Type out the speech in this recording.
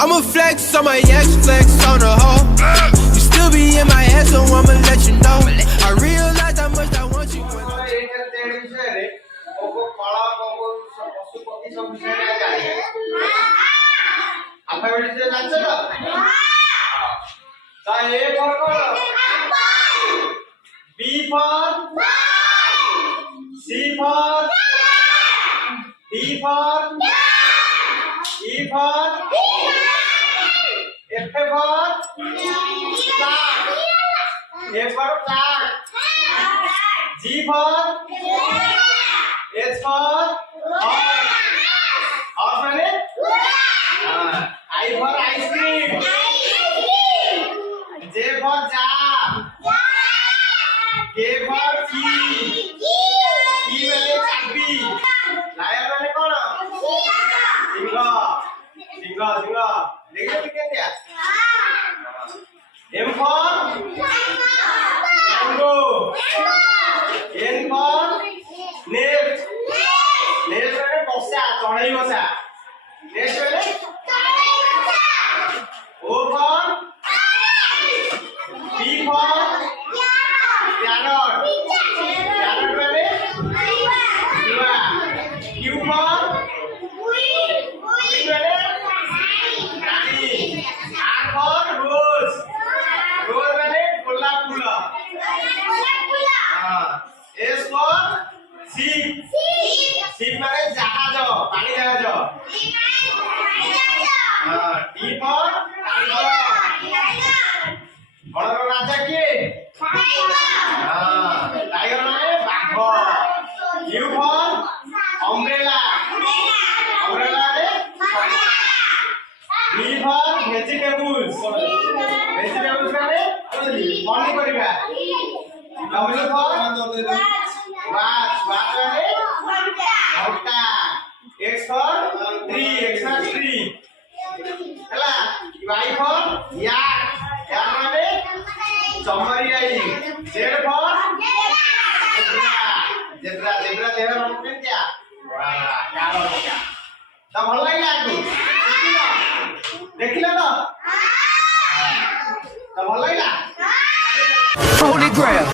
I'ma flex on my ex, flex on the hoe. You still be in my head, so I'ma let you know. I realize how much I want you. B for C for D for E for F for flag. A for flag. G for H for horse মানে I for ice cream. J for jar. K for key. E মানে চাবি। Lion মানে কোন? সিংহ। সিংহ সিংহ। দেখে কি কেতিয়া? M for mango. N for nest. Nest মানে বসা, চড়াই বসা। Nest মানে O for P for parrot. Parrot মানে শুয়া। Q for queen মানে রানী। R for rose. Rose মানে গোলাপ ফুল। S for ship. Ship মানে জাহাজ, পানি জাহাজ। T for tiger. বড় রাজা কে? টাইগার মানে বাঘ। U for umbrella. Umbrella মানে V for vegetables. Vegetables মানে পনিপরিবা। W for watch. Watch মানে ঘন্টা। X for tree. X for tree. ହେଲା। Y for yak. yak ମାନେ ଚମରି ଗାଈ। Z for zebra. zebra ଦେହ ରଙ୍ଗ କେମିତିଆ? କାଳ ରଙ୍ଗା। ତ ଭଲ ଲାଗିଲା ଆକୁ? ଦେଖିଲ ତ? ତ ଭଲ ଲାଗିଲା? Holy grail.